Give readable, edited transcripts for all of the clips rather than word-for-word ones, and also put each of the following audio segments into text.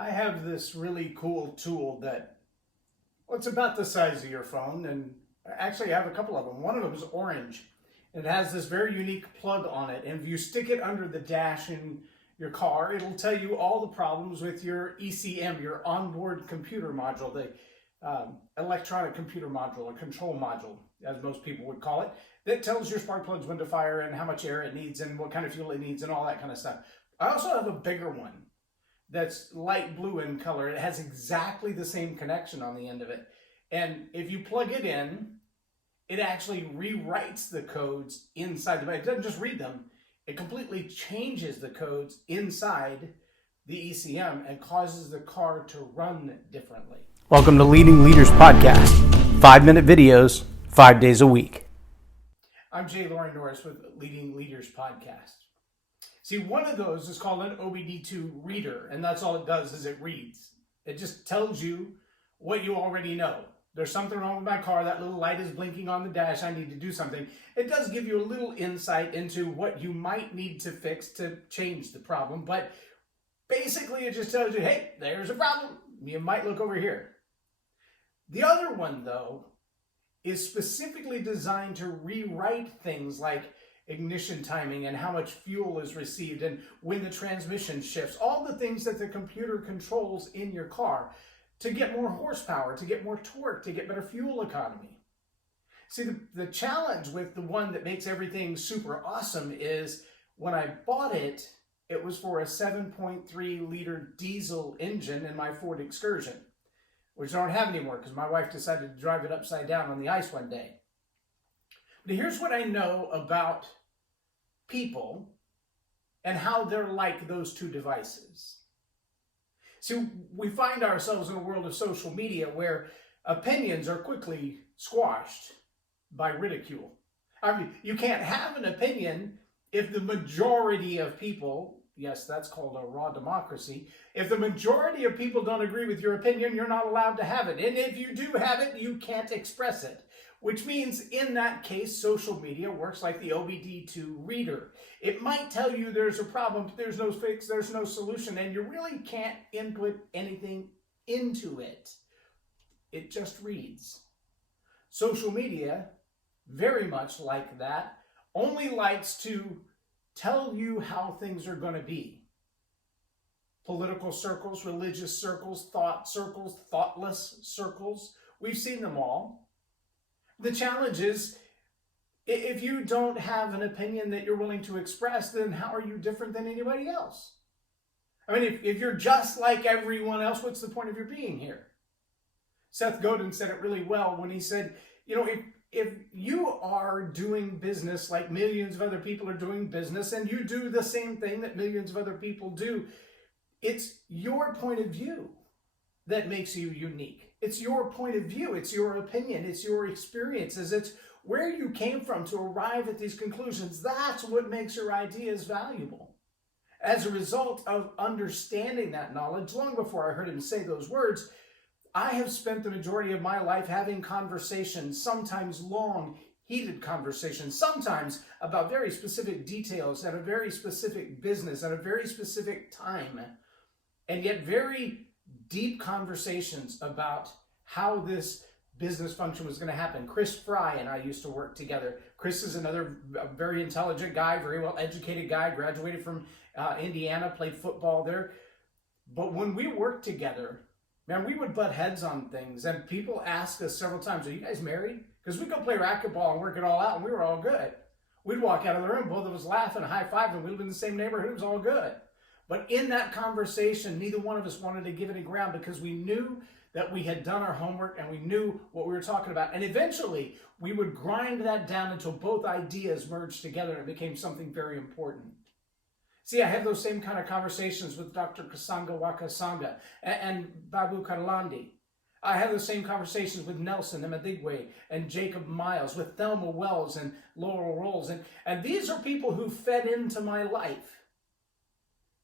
I have this really cool tool it's about the size of your phone, and actually I have a couple of them. One of them is orange. It has this very unique plug on it, and if you stick it under the dash in your car, it'll tell you all the problems with your ECM, your onboard computer module, the electronic computer module, or control module, as most people would call it, that tells your spark plugs when to fire and how much air it needs and what kind of fuel it needs and all that kind of stuff. I also have a bigger one that's light blue in color. It has exactly the same connection on the end of it. And if you plug it in, it actually rewrites the codes inside the bag. It doesn't just read them. It completely changes the codes inside the ECM and causes the car to run differently. Welcome to Leading Leaders Podcast. 5-minute videos, 5 days a week. I'm Loren Norris with Leading Leaders Podcast. See, one of those is called an OBD2 reader, and that's all it does is it reads. It just tells you what you already know. There's something wrong with my car, that little light is blinking on the dash, I need to do something. It does give you a little insight into what you might need to fix to change the problem, but basically it just tells you, hey, there's a problem, you might look over here. The other one, though, is specifically designed to rewrite things like ignition timing and how much fuel is received and when the transmission shifts, all the things that the computer controls in your car to get more horsepower, to get more torque, to get better fuel economy. See, the challenge with the one that makes everything super awesome is when I bought it, it was for a 7.3 liter diesel engine in my Ford Excursion, which I don't have anymore because my wife decided to drive it upside down on the ice one day. But here's what I know about people and how they're like those two devices. See, we find ourselves in a world of social media where opinions are quickly squashed by ridicule. I mean, you can't have an opinion if the majority of people, yes, that's called a raw democracy, if the majority of people don't agree with your opinion, you're not allowed to have it. And if you do have it, you can't express it. Which means, in that case, social media works like the OBD2 reader. It might tell you there's a problem, but there's no fix, there's no solution, and you really can't input anything into it. It just reads. Social media, very much like that, only likes to tell you how things are going to be. Political circles, religious circles, thought circles, thoughtless circles, we've seen them all. The challenge is, if you don't have an opinion that you're willing to express, then how are you different than anybody else? I mean, if you're just like everyone else, what's the point of your being here? Seth Godin said it really well when he said, if you are doing business like millions of other people are doing business, and you do the same thing that millions of other people do, it's your point of view that makes you unique. It's your point of view, it's your opinion, it's your experiences, it's where you came from to arrive at these conclusions. That's what makes your ideas valuable. As a result of understanding that knowledge, long before I heard him say those words, I have spent the majority of my life having conversations, sometimes long, heated conversations, sometimes about very specific details at a very specific business at a very specific time, and yet very deep conversations about how this business function was going to happen. Chris Fry and I used to work together. Chris is another very intelligent guy, very well educated guy, graduated from Indiana, played football there. But when we worked together, man, we would butt heads on things, and people asked us several times, are you guys married? Because we'd go play racquetball and work it all out, and we were all good. We'd walk out of the room, both of us laughing, high-fiving, we lived in the same neighborhood, it was all good. But in that conversation, neither one of us wanted to give any ground because we knew that we had done our homework and we knew what we were talking about. And eventually, we would grind that down until both ideas merged together and it became something very important. See, I have those same kind of conversations with Dr. Kasanga Wakasanga and Babu Karlandi. I have the same conversations with Nelson Emedigwe and Jacob Miles, with Thelma Wells and Laurel Rolls. And these are people who fed into my life,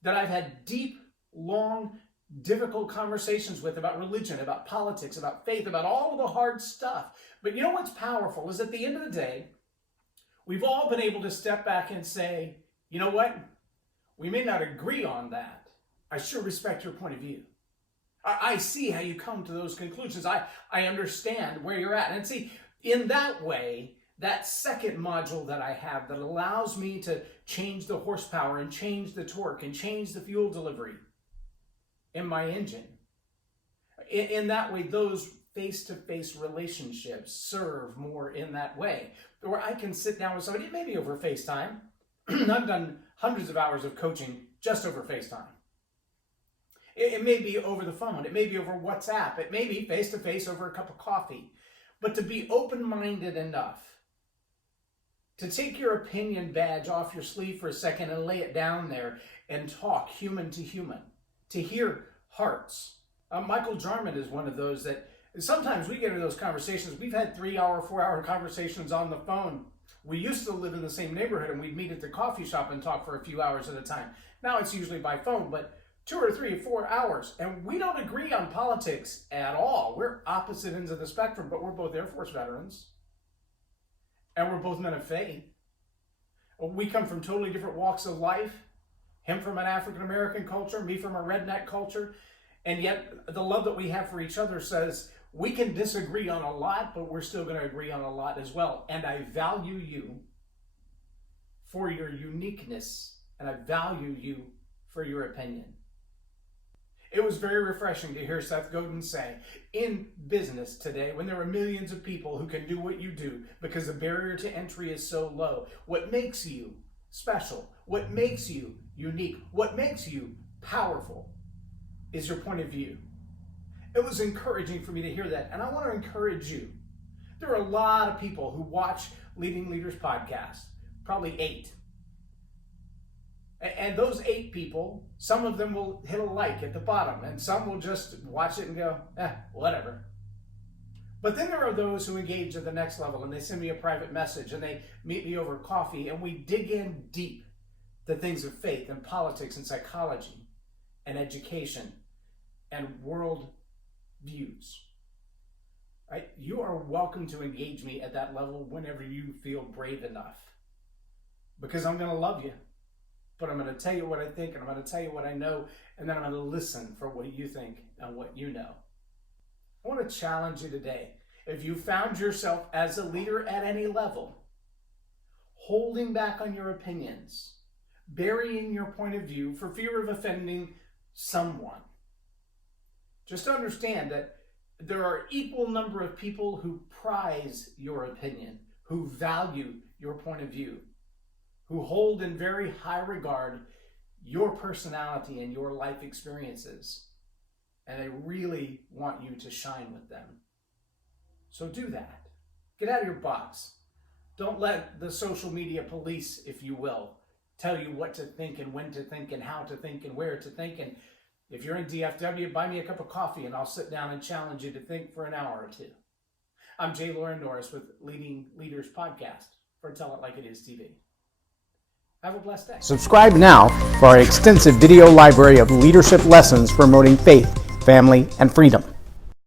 that I've had deep, long, difficult conversations with about religion, about politics, about faith, about all of the hard stuff. But you know what's powerful is at the end of the day, we've all been able to step back and say, you know what? We may not agree on that. I sure respect your point of view. I see how you come to those conclusions. I understand where you're at. And see, in that way, that second module that I have that allows me to change the horsepower and change the torque and change the fuel delivery in my engine. In that way, those face-to-face relationships serve more in that way, where I can sit down with somebody, maybe over FaceTime. I've done hundreds of hours of coaching just over FaceTime. It may be over the phone. It may be over WhatsApp. It may be face-to-face over a cup of coffee. But to be open-minded enough to take your opinion badge off your sleeve for a second and lay it down there and talk human to human, to hear hearts. Michael Jarman is one of those that sometimes we get into those conversations. We've had 3-hour, 4-hour conversations on the phone. We used to live in the same neighborhood and we'd meet at the coffee shop and talk for a few hours at a time. Now it's usually by phone, but 2 or 3 or 4 hours. And we don't agree on politics at all. We're opposite ends of the spectrum, but we're both Air Force veterans. And we're both men of faith. We come from totally different walks of life. Him from an African-American culture, me from a redneck culture. And yet the love that we have for each other says we can disagree on a lot, but we're still going to agree on a lot as well. And I value you for your uniqueness, and I value you for your opinion. It was very refreshing to hear Seth Godin say, in business today, when there are millions of people who can do what you do because the barrier to entry is so low, what makes you special, what makes you unique, what makes you powerful is your point of view. It was encouraging for me to hear that, and I want to encourage you. There are a lot of people who watch Leading Leaders Podcast, probably 8. And those 8 people, some of them will hit a like at the bottom, and some will just watch it and go, whatever. But then there are those who engage at the next level, and they send me a private message, and they meet me over coffee, and we dig in deep to things of faith and politics and psychology and education and world views. Right? You are welcome to engage me at that level whenever you feel brave enough, because I'm going to love you. But I'm going to tell you what I think, and I'm going to tell you what I know, and then I'm going to listen for what you think and what you know. I want to challenge you today. If you found yourself as a leader at any level, holding back on your opinions, burying your point of view for fear of offending someone, just understand that there are equal number of people who prize your opinion, who value your point of view, who hold in very high regard your personality and your life experiences. And they really want you to shine with them. So do that. Get out of your box. Don't let the social media police, if you will, tell you what to think and when to think and how to think and where to think. And if you're in DFW, buy me a cup of coffee and I'll sit down and challenge you to think for an hour or two. I'm Loren Norris with Leading Leaders Podcast for Tell It Like It Is TV. Have a blessed day. Subscribe now for our extensive video library of leadership lessons promoting faith, family, and freedom.